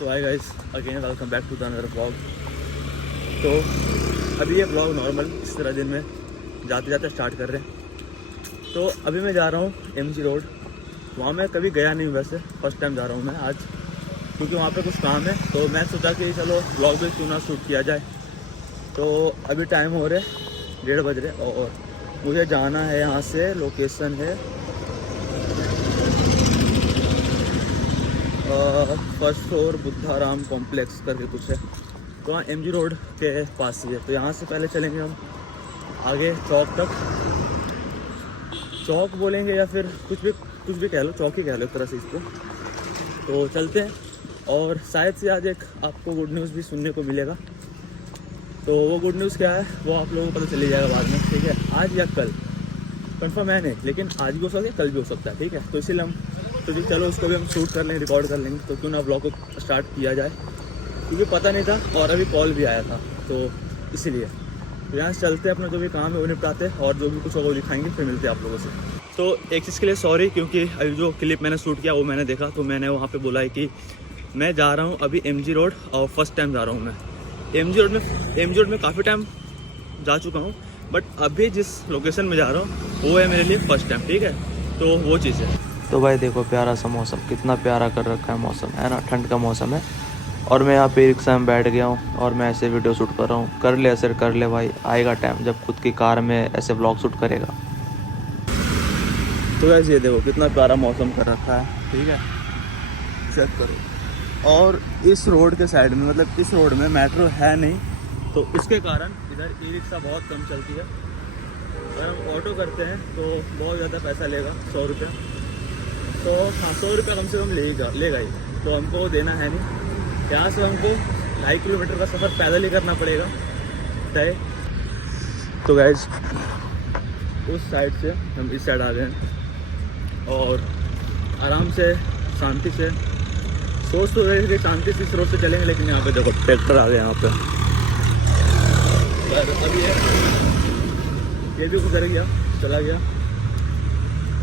So hi guys, again welcome back to the another vlog. तो अभी ये vlog normal इस तरह दिन में जाते जाते स्टार्ट कर रहे हैं। तो अभी मैं जा रहा हूँ MG रोड। वहाँ मैं कभी गया नहीं हूँ, वैसे फर्स्ट टाइम जा रहा हूँ मैं आज, क्योंकि वहाँ पे कुछ काम है। तो मैं सोचा कि चलो व्लॉग भी क्यों ना शूट किया जाए। तो अभी टाइम हो रहे 1:30 बज रहे और मुझे जाना है यहाँ से। लोकेशन है फर्स्ट फ्लोर बुद्धाराम कॉम्प्लेक्स करके कुछ है। तो वहाँ MG रोड के पास ही है। तो यहाँ से पहले चलेंगे हम आगे चौक तक। चौक बोलेंगे या फिर कुछ भी कह लो, चौक ही कह लो एक तरह से इसको। तो चलते हैं और शायद से आज एक आपको गुड न्यूज़ भी सुनने को मिलेगा। तो वो गुड न्यूज़ क्या है वो आप लोगों को पता चल जाएगा बाद में, ठीक है। आज या कल कंफर्म है नहीं, लेकिन आज भी हो सकता है, कल भी हो सकता है, ठीक है। तो इसीलिए हम तो चलो उसको भी हम शूट कर लेंगे, रिकॉर्ड कर लेंगे। तो क्यों ना व्लॉग को स्टार्ट किया जाए, क्योंकि पता नहीं था और अभी कॉल भी आया था, तो इसीलिए। तो यहाँ से चलते हैं, अपना जो भी काम है वो निपटाते हैं और जो भी कुछ होगा वो दिखाएंगे, फिर मिलते हैं आप लोगों से। तो एक चीज़ के लिए सॉरी, क्योंकि अभी जो क्लिप मैंने शूट किया वो मैंने देखा, तो मैंने वहाँ पर बोला है कि मैं जा रहा हूँ अभी MG रोड और फर्स्ट टाइम जा रहा हूँ मैं MG रोड में काफ़ी टाइम जा चुका हूँ, बट अभी जिस लोकेशन में जा रहा हूँ वो है मेरे लिए फर्स्ट टाइम, ठीक है। तो वो चीज़ है। तो भाई देखो प्यारा सा मौसम, कितना प्यारा कर रखा है मौसम, है ना। ठंड का मौसम है और मैं यहाँ पे रिक्शा में बैठ गया हूँ और मैं ऐसे वीडियो शूट कर रहा हूँ। कर ले असर कर ले भाई, आएगा टाइम जब खुद की कार में ऐसे व्लॉग शूट करेगा। तो वैसे ये देखो कितना प्यारा मौसम कर रखा है, ठीक है, चेक करो। और इस रोड के साइड में, मतलब इस रोड में मेट्रो है नहीं, तो उसके कारण इधर ई-रिक्शा बहुत कम चलती है। अगर हम ऑटो करते हैं तो बहुत ज़्यादा पैसा लेगा, 100 रुपया। तो हाँ, 100 रुपया कम से कम लेगा ही, तो हमको देना है नहीं। यहाँ से हमको 2.5 किलोमीटर का सफ़र पैदल ही करना पड़ेगा तय। तो गाइस उस साइड से हम इस साइड आ गए हैं और आराम से शांति से सोच तो रहे थे कि शांति से इस रोड से चलेंगे, लेकिन यहाँ पे देखो ट्रैक्टर आ गए यहाँ पे। अभी ये भी गुजर गया, चला गया।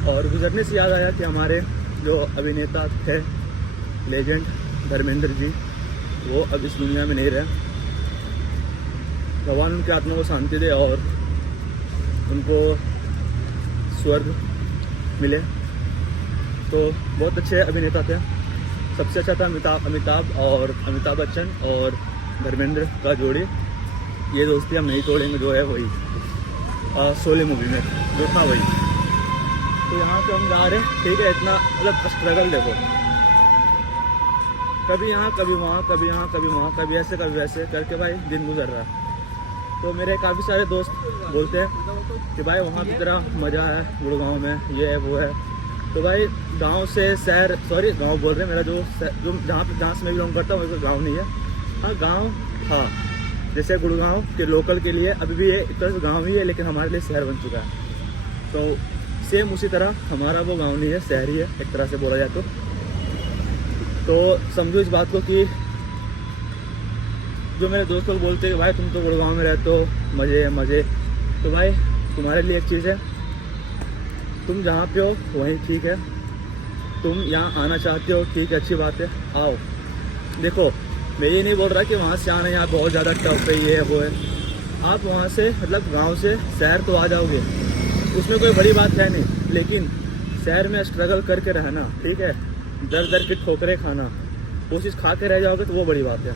और गुजरने से याद आया कि हमारे जो अभिनेता थे लेजेंड धर्मेंद्र जी, वो अब इस दुनिया में नहीं रहे। भगवान उनकी आत्मा को शांति दे और उनको स्वर्ग मिले। तो बहुत अच्छे अभिनेता थे, सबसे अच्छा था अमिताभ बच्चन और धर्मेंद्र का जोड़ी। ये दोस्ती हम नहीं तोड़ेंगे, जो है वही शोले मूवी में जो था वही। तो यहाँ पे हम जा रहे हैं, ठीक है। इतना मतलब स्ट्रगल देखो, कभी यहाँ कभी वहाँ, कभी यहाँ कभी वहाँ, कभी ऐसे कभी वैसे करके भाई दिन गुजर रहा है। तो मेरे काफ़ी सारे दोस्त बोलते हैं कि भाई वहाँ की तरह मज़ा है गुड़गांव में, ये है वो है। तो भाई गांव से शहर, सॉरी गांव बोल रहे हैं, मेरा जो जहाँ से मैं बिलोंग करता हूँ वैसे गाँव नहीं है। हाँ गाँव था, जैसे गुड़गांव के लोकल के लिए अभी भी ये एक तरह से गाँव ही है, लेकिन हमारे लिए शहर बन चुका है। तो सेम उसी तरह हमारा वो गाँव नहीं है, शहर ही है एक तरह से बोला जाए तो समझो इस बात को कि जो मेरे दोस्त लोग बोलते हैं कि भाई तुम तो गुड़गांव में रहते हो, मज़े। तो भाई तुम्हारे लिए एक चीज़ है, तुम जहाँ पे हो वहीं ठीक है। तुम यहाँ आना चाहते हो, ठीक है, अच्छी बात है, आओ। देखो मैं ये नहीं बोल रहा कि वहाँ से आना यहाँ बहुत ज़्यादा टफ है, ये है वो है। आप वहाँ से मतलब गांव से शहर तो आ जाओगे, उसमें कोई बड़ी बात है नहीं, लेकिन शहर में स्ट्रगल करके रहना, ठीक है, दर की ठोकरें खाना, कोशिश खा के रह जाओगे तो वो बड़ी बात है।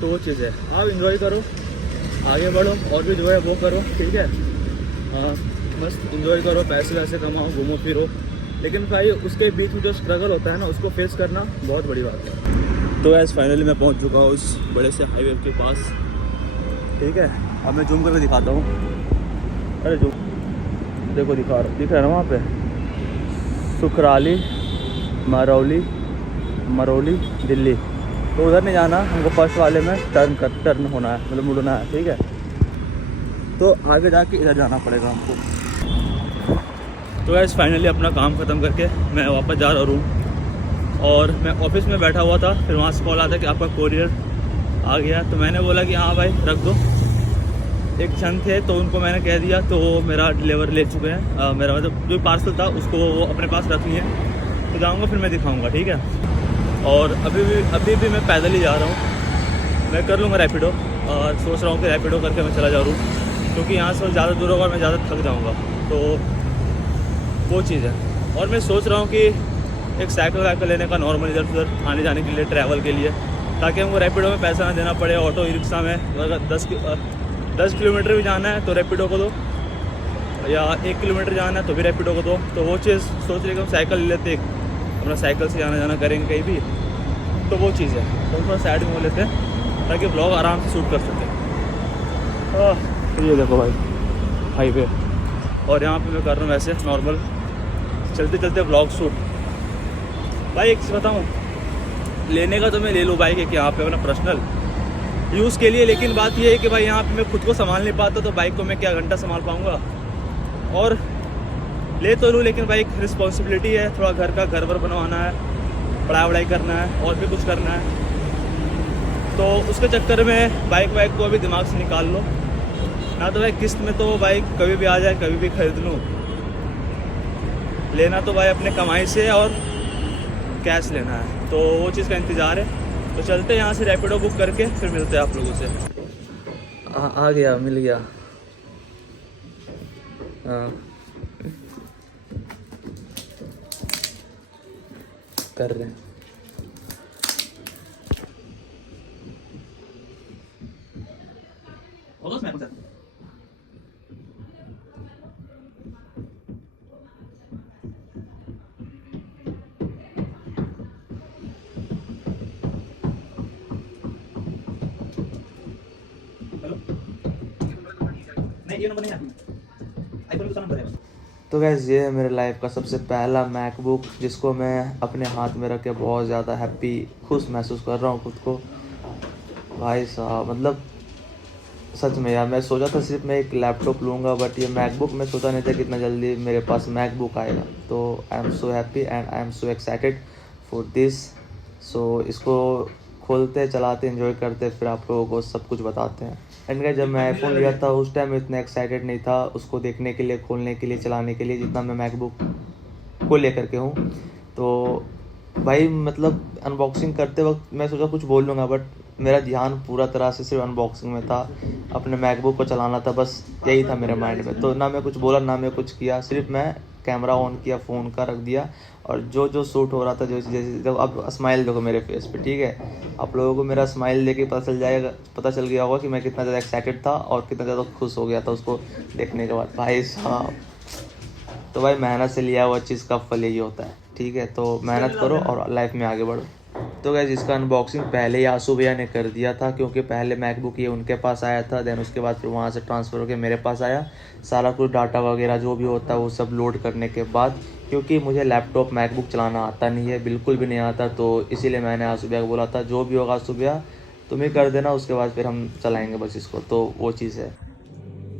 तो वो चीज़ है, आप इंजॉय करो, आगे बढ़ो और भी जो है वो करो, ठीक है। हाँ मस्त इंजॉय करो, पैसे वैसे कमाओ, घूमो फिरो, लेकिन भाई उसके बीच में जो स्ट्रगल होता है ना, उसको फेस करना बहुत बड़ी बात है। तो ऐसे फाइनली मैं पहुंच चुका हूँ उस बड़े से हाईवे के पास, ठीक है। अब मैं जूम करके दिखाता हूँ। अरे जो देखो दिख रहा है ना वहाँ पे, सुखराली मरौली दिल्ली। तो उधर नहीं जाना हमको, फर्स्ट वाले में टर्न होना है, मतलब मुड़ना है, ठीक है। तो आगे जाके इधर जाना पड़ेगा हमको। तो गैस फाइनली अपना काम ख़त्म करके मैं वापस जा रहा हूँ और मैं ऑफिस में बैठा हुआ था, फिर वहाँ से कॉल आता कि आपका कोरियर आ गया। तो मैंने बोला कि हाँ भाई रख दो। एक जन थे तो उनको मैंने कह दिया, तो वो मेरा डिलीवर ले चुके हैं। मेरा मतलब जो पार्सल था उसको वो अपने पास रख लिए। तो जाऊँगा फिर मैं दिखाऊँगा, ठीक है। और अभी भी मैं पैदल ही जा रहा हूँ। मैं कर लूँगा रैपिडो और सोच रहा हूँ कि रैपिडो करके मैं चला जा रहा हूँ, क्योंकि यहाँ से ज़्यादा दूर होगा और मैं ज़्यादा थक जाऊँगा, तो वो चीज़ है। और मैं सोच रहा हूँ कि एक साइकिल वाइकिल लेने का नॉर्मल इधर उधर आने जाने के लिए, ट्रैवल के लिए, ताकि हमको रैपिडो में पैसा ना देना पड़े। ऑटो रिक्शा में अगर 10 किलोमीटर भी जाना है तो रैपिडो को दो, या 1 किलोमीटर जाना है तो भी रैपिडो को दो। तो वो चीज़ सोच रहे कि हम साइकिल ले लेते, अपना साइकिल से आना जाना करेंगे कहीं भी, तो वो चीज़ है। तो थोड़ा साइड में हो लेते हैं ताकि ब्लॉग आराम से शूट कर सकें। ये देखो भाई हाईवे, और यहाँ पे मैं कर रहा हूँ वैसे नॉर्मल चलते चलते ब्लॉग शूट। भाई एक चीज़ बताऊँ, लेने का तो मैं ले लूँ बाइक एक यहाँ पे अपना पर्सनल यूज़ के लिए, लेकिन बात ये है कि भाई यहाँ पे मैं खुद को संभाल नहीं पाता, तो बाइक को मैं क्या घंटा संभाल पाऊँगा। और ले तो लूँ, लेकिन बाइक रिस्पॉन्सिबिलिटी है, थोड़ा घर वर बनवाना है, पढ़ाई वढ़ाई करना है और भी कुछ करना है, तो उसके चक्कर में बाइक वाइक को अभी दिमाग से निकाल लो ना। तो भाई किस्त में तो बाइक कभी भी आ जाए, कभी भी खरीद लूँ। लेना तो भाई अपने कमाई से और कैश लेना है, तो वो चीज़ का इंतज़ार है। तो चलते हैं यहाँ से रैपिडो बुक करके, फिर मिलते हैं आप लोगों से। आ गया, मिल गया। हाँ कर रहे हैं। नहीं ये नंबर नहीं आती, आईफोन का नंबर है। तो गैस ये है मेरे लाइफ का सबसे पहला मैकबुक, जिसको मैं अपने हाथ में रख के बहुत ज़्यादा हैप्पी खुश महसूस कर रहा हूँ खुद को। भाई साहब मतलब सच में यार, मैं सोचा था सिर्फ मैं एक लैपटॉप लूँगा, बट ये मैकबुक मैं सोचा नहीं था कि इतना जल्दी मेरे पास मैकबुक आएगा। तो I am so happy and I am so excited for this. So इसको खोलते, चलाते, एंजॉय करते, फिर आप लोगों को सब कुछ बताते हैं। एंड गाइस जब मैं आईफोन लिया था उस टाइम मैं इतना एक्साइटेड नहीं था उसको देखने के लिए, खोलने के लिए, चलाने के लिए, जितना मैं मैकबुक को लेकर के हूँ। तो भाई मतलब अनबॉक्सिंग करते वक्त मैं सोचा कुछ बोल लूँगा, बट मेरा ध्यान पूरा तरह से सिर्फ अनबॉक्सिंग में था, अपने मैकबुक को चलाना था, बस यही था मेरे माइंड में। तो ना मैं कुछ बोला ना मैं कुछ किया, सिर्फ मैं कैमरा ऑन किया, फ़ोन का रख दिया, और जो जो शूट हो रहा था, जो जैसे जब अब स्माइल देखो मेरे फेस पे, ठीक है, आप लोगों को मेरा स्माइल देख के पता चल गया होगा कि मैं कितना ज़्यादा एक्साइटेड था और कितना ज़्यादा खुश हो गया था उसको देखने के बाद। भाई साहब, तो भाई मेहनत से लिया हुआ चीज़ का फल यही होता है, ठीक है। तो मेहनत करो और लाइफ में आगे बढ़ो। तो गाइस इसका अनबॉक्सिंग पहले ही आंसू भैया ने कर दिया था, क्योंकि पहले मैकबुक ये उनके पास आया था, देन उसके बाद फिर वहाँ से ट्रांसफ़र होकर मेरे पास आया। सारा कुछ डाटा वगैरह जो भी होता है वो सब लोड करने के बाद, क्योंकि मुझे लैपटॉप मैकबुक चलाना आता नहीं है, बिल्कुल भी नहीं आता, तो इसीलिए मैंने आंसू भैया को बोला था जो भी होगा आंसू भैया तुम ही कर देना, उसके बाद फिर हम चलाएँगे बस इसको। तो वो चीज़ है।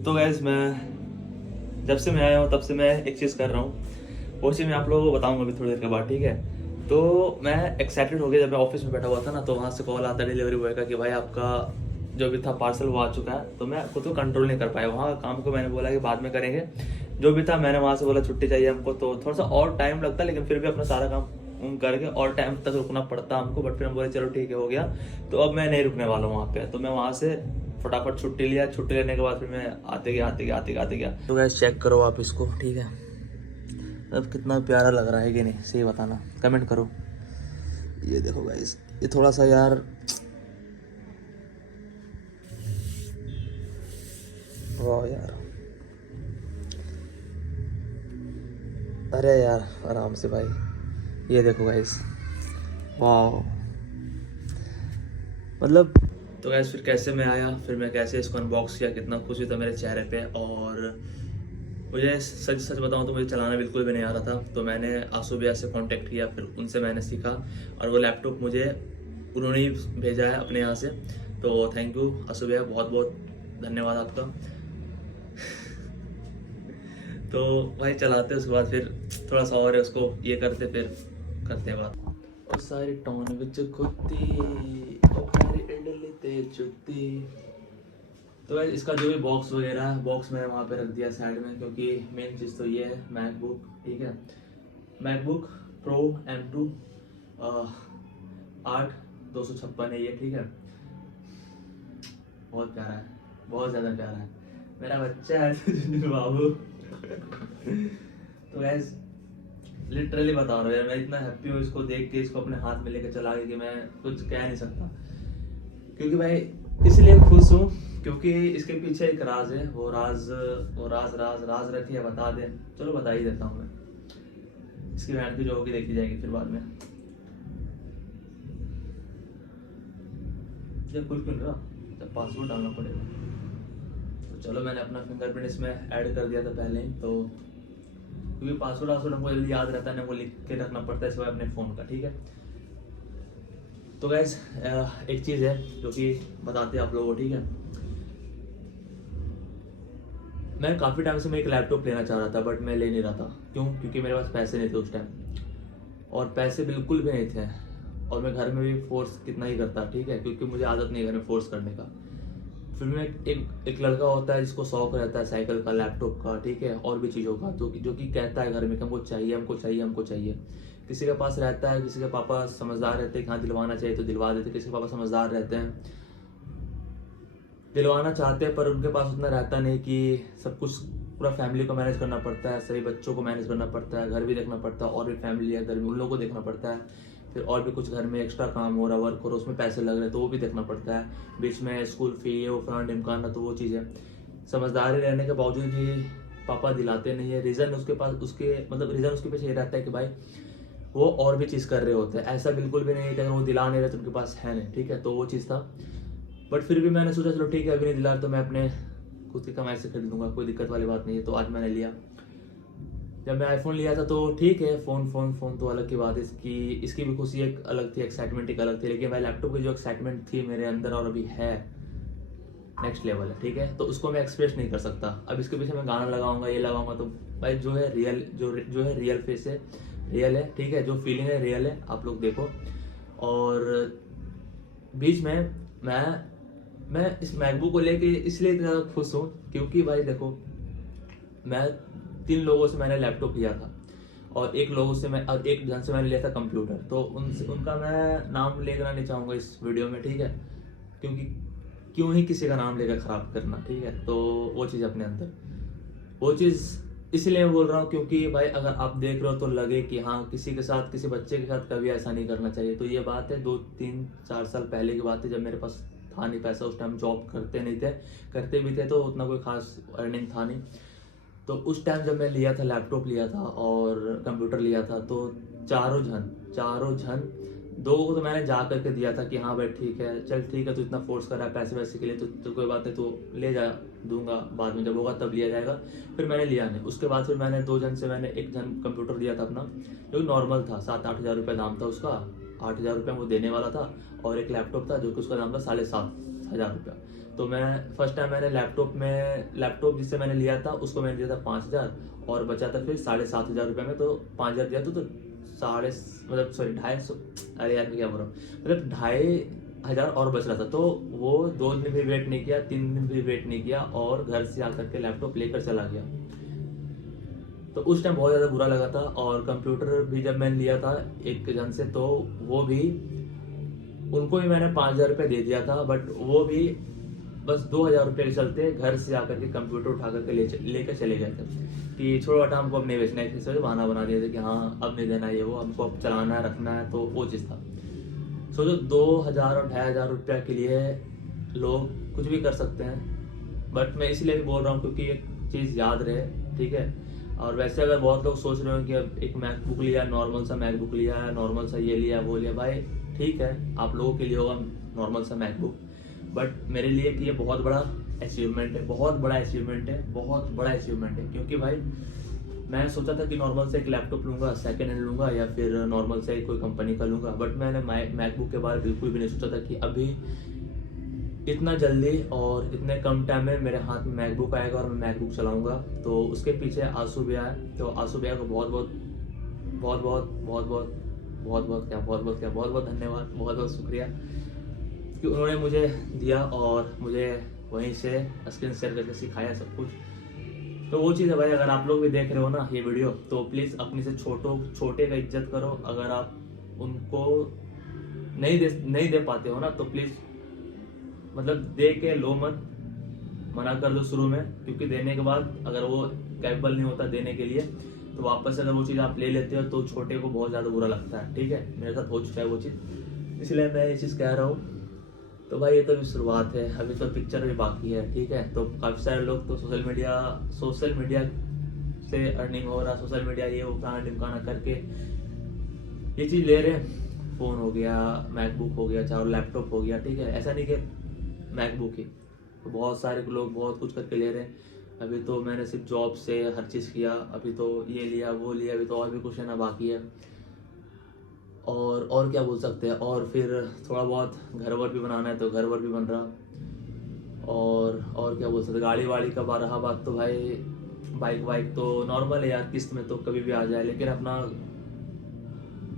तो गाइस मैं जब से मैं आया हूँ तब से मैं एक चीज़ कर रहा हूँ, वो चीज़ मैं आप लोगों को बताऊँगा अभी थोड़ी देर के बाद, ठीक है। तो मैं एक्साइटेड हो गया जब मैं ऑफिस में बैठा हुआ था ना, तो वहाँ से कॉल आता डिलीवरी बॉय का कि भाई आपका जो भी था पार्सल वो आ चुका है। तो मैं खुद को कंट्रोल नहीं कर पाया, वहाँ काम को मैंने बोला कि बाद में करेंगे, जो भी था मैंने वहाँ से बोला छुट्टी चाहिए हमको, तो थोड़ा सा और टाइम लगता, लेकिन फिर भी अपना सारा काम करके और टाइम तक रुकना पड़ता हमको, बट फिर हम बोले चलो ठीक है हो गया, तो अब मैं नहीं रुकने वाला हूँ वहाँ पे। तो मैं वहाँ से फटाफट छुट्टी लिया, छुट्टी लेने के बाद फिर मैं आते गया। तो गैस चेक करो आप इसको, ठीक है, अब कितना प्यारा लग रहा है कि नहीं, सही बताना, कमेंट करो। ये देखो गाइस, ये थोड़ा सा यार वाह यार, अरे यार आराम से भाई, ये देखो गाइस, वाह मतलब। तो गैस फिर कैसे मैं आया, फिर मैं कैसे इसको अनबॉक्स किया, कितना खुशी था मेरे चेहरे पे। और मुझे सच बताऊं तो मुझे चलाना बिल्कुल भी नहीं आ रहा था, तो मैंने आंसू भैया से कांटेक्ट किया, फिर उनसे मैंने सीखा, और वो लैपटॉप मुझे उन्होंने ही भेजा है अपने यहाँ से। तो थैंक यू आंसू भैया, बहुत बहुत धन्यवाद आपका। तो भाई चलाते उसके बाद फिर थोड़ा सा और उसको ये करते, फिर करते हैं बात। और सारी टोन विच खुदी और सारी इडली ते चुती। तो भाई इसका जो भी बॉक्स वगैरह है, बॉक्स मैंने वहाँ पे रख दिया साइड में, क्योंकि मेन चीज़ तो ये है मैकबुक, ठीक है, मैकबुक प्रो M2 8256 है ये, ठीक है। बहुत प्यारा है, बहुत ज़्यादा प्यारा है, मेरा बच्चा है जुनून बाबू। तो गैस लिटरली बता रहा हूँ यार, मैं इतना हैप्पी हूँ इसको देख के, इसको अपने हाथ में लेकर चला के कि मैं कुछ कह नहीं सकता। क्योंकि भाई इसलिए खुश हूँ क्योंकि इसके पीछे एक राज है, वो राज रखिए, बता दे, चलो बता ही देता हूँ मैं। इसकी बहन की जो होगी देखी जाएगी फिर बाद में। जब खुल क्यों रहा, जब पासवर्ड डालना पड़ेगा। तो चलो मैंने अपना फिंगरप्रिंट इसमें ऐड कर दिया था पहले ही, तो क्योंकि पासवर्ड हमको जल्दी याद रहता है ना, वो लिख के रखना पड़ता है सिवाय अपने फ़ोन का, ठीक है। तो गैस एक चीज़ है जो कि बताते हैं आप लोगों को, ठीक है। मैं काफ़ी टाइम से मैं एक लैपटॉप लेना चाह रहा था बट मैं ले नहीं रहा था। क्यों? क्योंकि मेरे पास पैसे नहीं थे उस टाइम, और पैसे बिल्कुल भी नहीं थे, और मैं घर में भी फोर्स कितना ही करता, ठीक है, क्योंकि मुझे आदत नहीं है घर में फोर्स करने का। फिर में एक लड़का होता है जिसको शौक रहता है साइकिल का, लैपटॉप का, ठीक है, और भी चीज़ों का, तो जो कि कहता है घर में कि हमको चाहिए। किसी के पास रहता है, किसी के पापा समझदार रहते हैं कि हाँ दिलवाना चाहिए तो दिलवा देते, किसी के पापा समझदार रहते हैं, दिलवाना चाहते हैं, पर उनके पास उतना रहता नहीं कि सब कुछ पूरा फैमिली को मैनेज करना पड़ता है, सभी बच्चों को मैनेज करना पड़ता है, घर भी देखना पड़ता है, और भी फैमिली है घर में, उन लोगों को देखना पड़ता है, फिर और भी कुछ घर में एक्स्ट्रा काम हो रहा है, वर्क हो रहा है, उसमें पैसे लग रहे हैं तो वो भी देखना पड़ता है, बीच में स्कूल फी है, वो फलाना ढिमकाना, तो वो चीज़ है। समझदारी रहने के बावजूद भी पापा दिलाते नहीं है। रीज़न उसके पास रीज़न उसके पीछे ये रहता है कि भाई वो और भी चीज़ कर रहे होते हैं। ऐसा बिल्कुल भी नहीं है कि अगर वो दिला नहीं रहे तो उनके पास है नहीं, ठीक है, तो वो चीज़ था। बट फिर भी मैंने सोचा चलो ठीक है, अभी नहीं दिला तो मैं अपने खुद की कमाई से खरीद लूँगा, कोई दिक्कत वाली बात नहीं है। तो आज मैंने लिया। जब मैं आईफोन लिया था तो ठीक है, फ़ोन तो अलग की बात है, इसकी भी खुशी एक अलग थी, एक्साइटमेंट एक अलग थी, लेकिन भाई लैपटॉप की जो एक्साइटमेंट थी मेरे अंदर और अभी है नेक्स्ट लेवल है, ठीक है। तो उसको मैं एक्सप्रेस नहीं कर सकता। अब इसके पीछे मैं गाना लगाऊंगा, ये लगाऊंगा, तो भाई जो है रियल फेस है, रियल है, ठीक है, जो फीलिंग है रियल है, आप लोग देखो। और बीच में मैं इस मैकबुक को लेके इसलिए इतना ज़्यादा खुश हूँ क्योंकि भाई देखो, मैं 3 लोगों से मैंने लैपटॉप लिया था, और एक जन से मैंने लिया था कंप्यूटर। तो उनका मैं नाम लेकर नहीं चाहूँगा इस वीडियो में, ठीक है, क्योंकि क्यों ही किसी का नाम लेकर ख़राब करना, ठीक है। तो वो चीज़ अपने अंदर, वो चीज़ इसलिए बोल रहा हूँ क्योंकि भाई अगर आप देख रहे हो तो लगे कि हाँ किसी के साथ, किसी बच्चे के साथ कभी ऐसा नहीं करना चाहिए। तो ये बात है 2-3-4 साल पहले की बात है, जब मेरे पास था नहीं पैसा, उस टाइम जॉब करते नहीं थे, करते भी थे तो उतना कोई खास अर्निंग था नहीं। तो उस टाइम जब मैं लिया था, लैपटॉप लिया था और कंप्यूटर लिया था, तो चारों जन 2 को तो मैंने जा करके दिया था कि हाँ भाई ठीक है, चल ठीक है, तो इतना फोर्स कर रहा है पैसे वैसे के लिए, तो कोई बात नहीं, तो ले जा, दूंगा बाद में, जब होगा तब लिया जाएगा। फिर मैंने लिया नहीं। उसके बाद फिर मैंने 2 जन से मैंने एक जन कंप्यूटर लिया था अपना, जो नॉर्मल था, 7-8 हज़ार रुपये दाम था उसका, 8 हज़ार रुपये वो देने वाला था, और एक लैपटॉप था जो कि उसका दाम था 7,500 रुपया। तो मैं फर्स्ट टाइम मैंने लैपटॉप जिससे मैंने लिया था उसको मैंने दिया था 5,000, और बचा था फिर 7,500 रुपये में, तो 5,000 दिया तो 2,500, अरे यार मैं क्या बोल रहा हूँ, 2,500 और बच रहा था। तो वो 2 दिन भी वेट नहीं किया, 3 दिन भी वेट नहीं किया, और घर से आकर के लैपटॉप लेकर चला गया। तो उस टाइम बहुत ज़्यादा बुरा लगा था। और कंप्यूटर भी जब मैंने लिया था एक जन से, तो वो भी उनको भी मैंने 5,000 रुपये दे दिया था, बट वो भी बस 2,000 रुपये के चलते घर से आकर के कंप्यूटर उठा करके लेकर चले गए थे कि छोड़ो हटा, हमको अब नहीं बेचना है, इससे बहाना बना दिया था कि हाँ अब नहीं देना, ये वो हमको अब चलाना है, रखना है। तो वो चीज़ था। सोचो 2,000 और 2,500 रुपये के लिए लोग कुछ भी कर सकते हैं। बट मैं इसलिए भी बोल रहा हूँ क्योंकि एक चीज़ याद रहे, ठीक है। और वैसे अगर बहुत लोग सोच रहे हो कि अब एक मैकबुक लिया, नॉर्मल सा मैकबुक लिया है, नॉर्मल सा ये लिया वो लिया, भाई ठीक है, आप लोगों के लिए होगा नॉर्मल सा मैकबुक, बट मेरे लिए कि ये बहुत बड़ा अचीवमेंट है, बहुत बड़ा अचीवमेंट है। क्योंकि भाई मैं सोचा था कि नॉर्मल से एक लैपटॉप लूँगा, सेकेंड हैंड लूँगा, या फिर नॉर्मल से कोई कंपनी का लूँगा, बट मैंने मैकबुक के बारे में बिल्कुल भी नहीं सोचा था कि अभी इतना जल्दी और इतने कम टाइम में मेरे हाथ में मैकबुक आएगा और मैं मैकबुक चलाऊँगा। तो उसके पीछे आंसू भैया है, तो आंसू भैया को बहुत बहुत धन्यवाद, बहुत शुक्रिया कि उन्होंने मुझे दिया और मुझे वहीं से स्क्रीन शेयर करके सिखाया सब कुछ। तो वो चीज़ है भाई, अगर आप लोग भी देख रहे हो ना ये वीडियो, तो प्लीज़ अपने से छोटे का इज्जत करो। अगर आप उनको नहीं दे पाते हो ना, तो प्लीज़ मतलब दे के लो मत, मना कर दो शुरू में, क्योंकि देने के बाद अगर वो कैपेबल नहीं होता देने के लिए तो वापस अगर वो चीज़ आप ले लेते हो तो छोटे को बहुत ज़्यादा बुरा लगता है। ठीक है, मेरे साथ हो चुका है वो चीज़, इसलिए मैं ये चीज़ कह रहा हूँ। तो भाई ये तो अभी शुरुआत है, अभी तो पिक्चर भी बाकी है। ठीक है, तो काफ़ी सारे लोग तो सोशल मीडिया से अर्निंग हो रहा, सोशल मीडिया ये उठाना ढिमकाना करके ये चीज़ ले रहे हैं। फ़ोन हो गया, मैकबुक हो गया, चाहे लैपटॉप हो गया। ठीक है, ऐसा नहीं कि मैकबुक ही, तो बहुत सारे लोग बहुत कुछ करके ले रहे हैं। अभी तो मैंने सिर्फ जॉब से हर चीज़ किया, अभी तो ये लिया वो लिया, अभी तो और भी कुछ लेना बाकी है। और क्या बोल सकते हैं, और फिर थोड़ा बहुत घर वर भी बनाना है तो घर वर भी बन रहा। और क्या बोल सकते हैं, गाड़ी वाड़ी का रहा बात, तो भाई बाइक तो नॉर्मल है यार, किस्त में तो कभी भी आ जाए। लेकिन अपना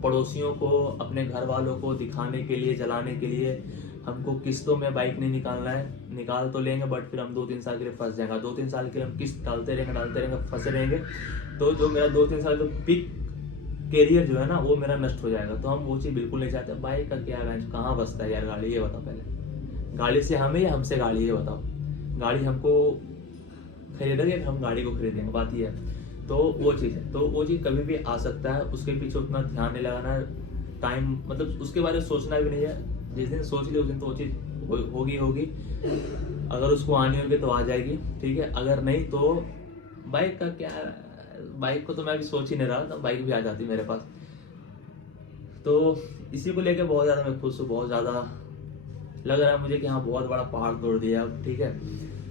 पड़ोसियों को, अपने घर वालों को दिखाने के लिए, जलाने के लिए हमको किस्तों में बाइक नहीं निकालना है। निकाल तो लेंगे बट फिर हम 2-3 साल के लिए फंस जाएंगे। 2-3 साल के लिए हम किस्त डालते रहेंगे, फंसे रहेंगे। तो जो मेरा 2-3 साल जो पिक कैरियर जो है ना वो मेरा नष्ट हो जाएगा। तो हम वो चीज़ बिल्कुल नहीं चाहते। बाइक का क्या है, कहाँ बसता है यार गाड़ी, ये बताओ पहले। गाड़ी से हमें या हमसे गाड़ी, ये बताओ। गाड़ी हमको खरीदेंगे, हम गाड़ी को खरीदेंगे, बात ये है। तो वो चीज़ है, तो वो चीज़ कभी भी आ सकता है, उसके पीछे उतना ध्यान नहीं लगाना है। टाइम मतलब उसके बारे में सोचना भी नहीं है। जिस दिन सोच ली उस दिन तो वो चीज़ होगी। अगर उसको आनी होगी तो आ जाएगी। ठीक है, अगर नहीं तो बाइक का क्या, बाइक को तो मैं अभी सोच ही नहीं रहा था, बाइक भी आ जाती मेरे पास। तो इसी को लेकर बहुत ज़्यादा मैं खुश हूँ, बहुत ज़्यादा लग रहा है मुझे कि हाँ बहुत बड़ा पहाड़ तोड़ दिया अब। ठीक है,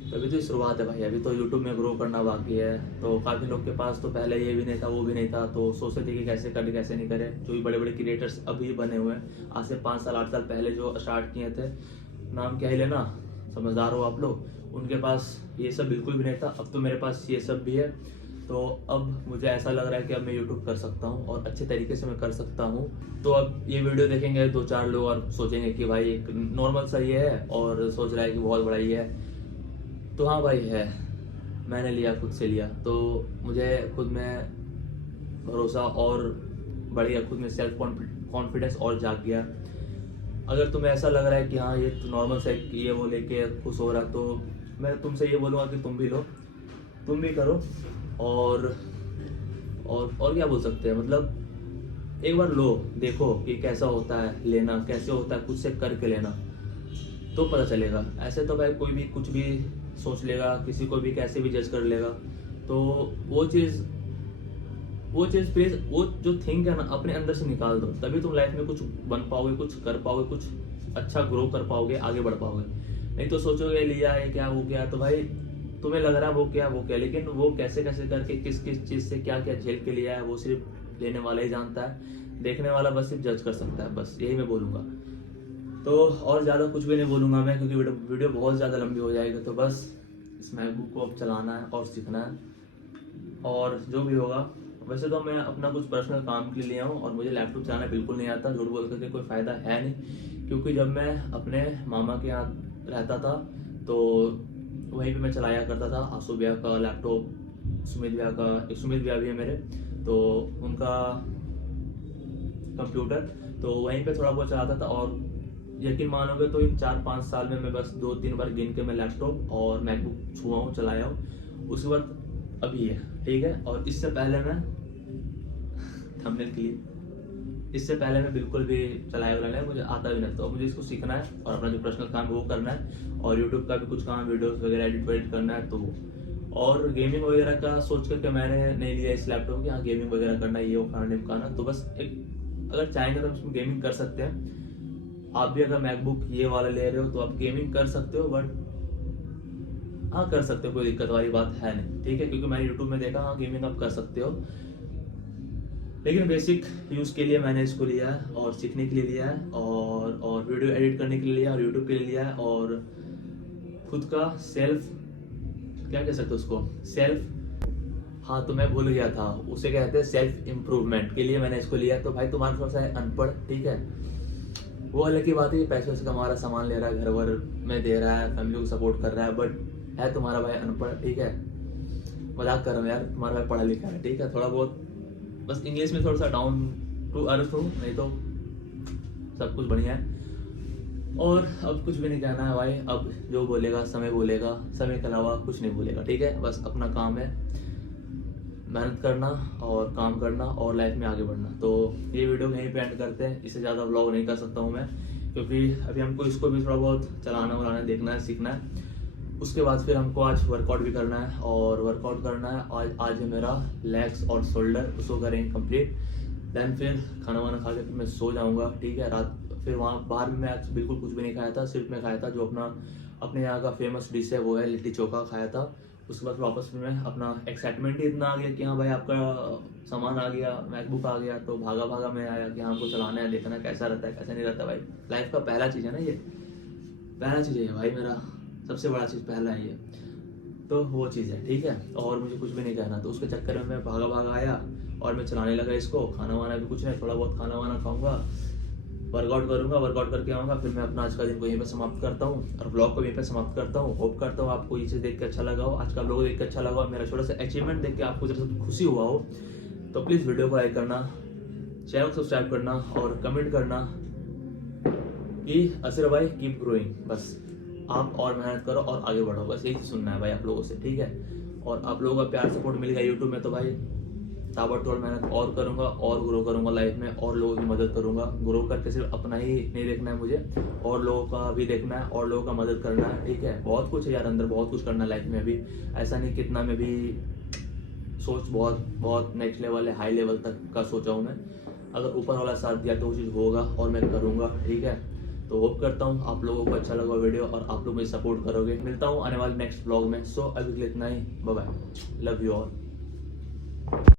तो अभी तो शुरुआत है भाई, अभी तो यूट्यूब में ग्रो करना बाकी है। तो काफ़ी लोग के पास तो पहले ये भी नहीं था, वो भी नहीं था, तो सोचते थे कि कैसे करे कैसे नहीं करे। जो भी बड़े बड़े क्रिएटर्स अभी बने हुए हैं, आज से 5 साल 8 साल पहले जो स्टार्ट किए थे, नाम क्या ही लेना, समझदार हो आप लोग, उनके पास ये सब बिल्कुल भी नहीं था। अब तो मेरे पास ये सब भी है। तो अब मुझे ऐसा लग रहा है कि अब मैं यूट्यूब कर सकता हूँ और अच्छे तरीके से मैं कर सकता हूँ। तो अब ये वीडियो देखेंगे 2-4 लोग और सोचेंगे कि भाई एक नॉर्मल सा ये है, और सोच रहा है कि बहुत बड़ा ये है। तो हाँ भाई है, मैंने लिया, खुद से लिया, तो मुझे खुद में भरोसा और बढ़ गया, खुद में सेल्फ कॉन्फिडेंस और जाग गया। अगर तुम्हें ऐसा लग रहा है कि हाँ ये तो नॉर्मल से ये वो लेके खुश हो रहा, तो मैं तुमसे ये बोलूँगा कि तुम भी लो, तुम भी करो। और क्या बोल सकते हैं, मतलब एक बार लो, देखो कि कैसा होता है लेना, कैसे होता है खुद से करके लेना, तो पता चलेगा। ऐसे तो भाई कोई भी कुछ भी सोच लेगा, किसी को भी कैसे भी जज कर लेगा। तो वो चीज़ प्लीज, वो जो थिंक है ना अपने अंदर से निकाल दो, तभी तुम लाइफ में कुछ बन पाओगे, कुछ कर पाओगे, कुछ अच्छा ग्रो कर पाओगे, आगे बढ़ पाओगे। नहीं तो सोचोगे लिया है क्या वो क्या, तो भाई तुम्हें लग रहा है वो क्या, लेकिन वो कैसे करके किस चीज़ से क्या झेल के लिया है वो सिर्फ लेने वाला ही जानता है। देखने वाला बस सिर्फ जज कर सकता है, बस यही मैं बोलूँगा। तो और ज़्यादा कुछ भी नहीं बोलूँगा मैं, क्योंकि वीडियो बहुत ज़्यादा लंबी हो जाएगी। तो बस इस मैकबुक को अब चलाना है और सीखना है, और जो भी होगा। वैसे तो मैं अपना कुछ पर्सनल काम के लिए लिया हूँ, और मुझे लैपटॉप चलाना बिल्कुल नहीं आता, झूठ बोल करके कोई फ़ायदा है नहीं। क्योंकि जब मैं अपने मामा के यहाँ रहता था तो वहीं पे मैं चलाया करता था आंसू भैया का लैपटॉप, सुमित भैया भी है मेरे, तो उनका कंप्यूटर, तो वहीं पे थोड़ा बहुत चलाता था। और यकीन मानोगे तो इन 4-5 साल में मैं बस 2-3 बार गिन के मैं लैपटॉप और मैकबुक छुआ हूँ, चलाया हूँ। उसके बाद अभी है, ठीक है। और इससे पहले मैं थंबनेल के लिए, इससे पहले मैं बिल्कुल भी चलाया वाला नहीं, मुझे आता भी नहीं। तो मुझे इसको सीखना है और अपना जो पर्सनल काम है वो करना है, और यूट्यूब का भी कुछ काम, वीडियोस वगैरह एडिट करना है। तो और गेमिंग वगैरह का सोच करके मैंने नहीं लिया इस लैपटॉप की। हाँ, गेमिंग वगैरह करना, ये वो खाना, तो बस एक अगर चाहेंगे तो उसमें गेमिंग कर सकते हैं। आप भी अगर मैकबुक ये वाला ले रहे हो तो आप गेमिंग कर सकते हो, बट हाँ कर सकते हो, कोई दिक्कत वाली बात है नहीं, ठीक है। क्योंकि मैंने यूट्यूब में देखा, हाँ गेमिंग आप कर सकते हो, लेकिन बेसिक यूज़ के लिए मैंने इसको लिया है, और सीखने के लिए लिया है, और वीडियो एडिट करने के लिए लिया, और यूट्यूब के लिए लिया है, और खुद का सेल्फ, क्या कह सकते हो उसको, हाँ तो मैं भूल गया था, उसे कहते हैं सेल्फ इम्प्रूवमेंट के लिए मैंने इसको लिया। तो भाई तुम्हारा थोड़ा सा अनपढ़, ठीक है, वो अलग की बात है कि पैसे से कमा रहा, सामान ले रहा है, घर वर में दे रहा है, फैमिली को सपोर्ट कर रहा है, बट है तुम्हारा भाई अनपढ़, ठीक है। मजाक कर रहा हूँ यार, तुम्हारा भाई पढ़ा लिखा है, ठीक है। थोड़ा बहुत बस इंग्लिश में थोड़ा सा डाउन टू अर्थ हूँ, नहीं तो सब कुछ बढ़िया है। और अब कुछ भी नहीं कहना है भाई, अब जो बोलेगा समय बोलेगा, समय के अलावा कुछ नहीं बोलेगा, ठीक है। बस अपना काम है मेहनत करना और काम करना और लाइफ में आगे बढ़ना। तो ये वीडियो यहीं पे एंड करते हैं, इससे ज़्यादा व्लॉग नहीं कर सकता हूँ मैं, क्योंकि अभी हमको इसको भी थोड़ा बहुत चलाना वलाना देखना है, सीखना है। उसके बाद फिर हमको आज वर्कआउट भी करना है, और वर्कआउट करना है आज है मेरा लेग्स और शोल्डर, उसको करेंगे कंप्लीट। देन फिर खाना वाना खा के फिर मैं सो जाऊँगा, ठीक है। रात फिर वहाँ बाहर में मैं आज बिल्कुल कुछ भी नहीं खाया था, सिर्फ मैं खाया था जो अपने यहाँ का फेमस डिश है, वो है लिट्टी चोखा खाया था। उसके बाद वापस में मैं अपना एक्साइटमेंट ही इतना आ गया कि हाँ भाई आपका सामान आ गया, मैकबुक आ गया, तो भागा भागा मैं आया कि हाँ हमको चलाना है, देखना कैसा रहता है कैसा नहीं रहता। भाई लाइफ का पहला चीज़ है ना, ये पहला चीज़ है भाई, मेरा सबसे बड़ा चीज़ पहला है ये, तो वो चीज़ है, ठीक है। और मुझे कुछ भी नहीं कहना, तो उसके चक्कर में मैं भागा भागा आया और मैं चलाने लगा इसको। खाना वाना भी कुछ नहीं, थोड़ा बहुत खाना वाना खाऊंगा, वर्कआउट करूंगा, वर्कआउट करके आऊँगा, फिर मैं अपना आज का दिन को यहीं पे समाप्त करता हूँ और ब्लॉग को यहीं पे समाप्त करता हूँ। होप करता हूँ आपको ये चीज़ देख के अच्छा लगा हो, आज का ब्लॉग देख के अच्छा लगा हो, मेरा छोटा सा अचीवमेंट देख के आपको जरा सा खुशी हुआ हो, तो प्लीज़ वीडियो को लाइक करना, चैनल को सब्सक्राइब करना और कमेंट करना कि असर भाई कीप ग्रोइंग, बस आप और मेहनत करो और आगे बढ़ो, बस यही सुनना है भाई आप लोगों से, ठीक है। और आप लोगों का प्यार सपोर्ट मिल गया यूट्यूब में, तो भाई ताबड़तोड़ मेहनत और करूंगा और ग्रो करूंगा लाइफ में, और लोगों की मदद करूंगा। ग्रो करके सिर्फ अपना ही नहीं देखना है मुझे, और लोगों का भी देखना है और लोगों का मदद करना है, ठीक है। बहुत कुछ है यार अंदर, बहुत कुछ करना है लाइफ में अभी, ऐसा नहीं कितना में भी सोच बहुत नेक्स्ट लेवल है, हाई लेवल तक का सोचा हूँ मैं। अगर ऊपर वाला साथ दिया तो वो चीज़ होगा और मैं करूँगा, ठीक है। तो होप करता हूँ आप लोगों को अच्छा लगा वीडियो और आप लोग मुझे सपोर्ट करोगे। मिलता हूँ आने वाले नेक्स्ट ब्लॉग में। सो अभी के लिए इतना ही, bye bye, love you all.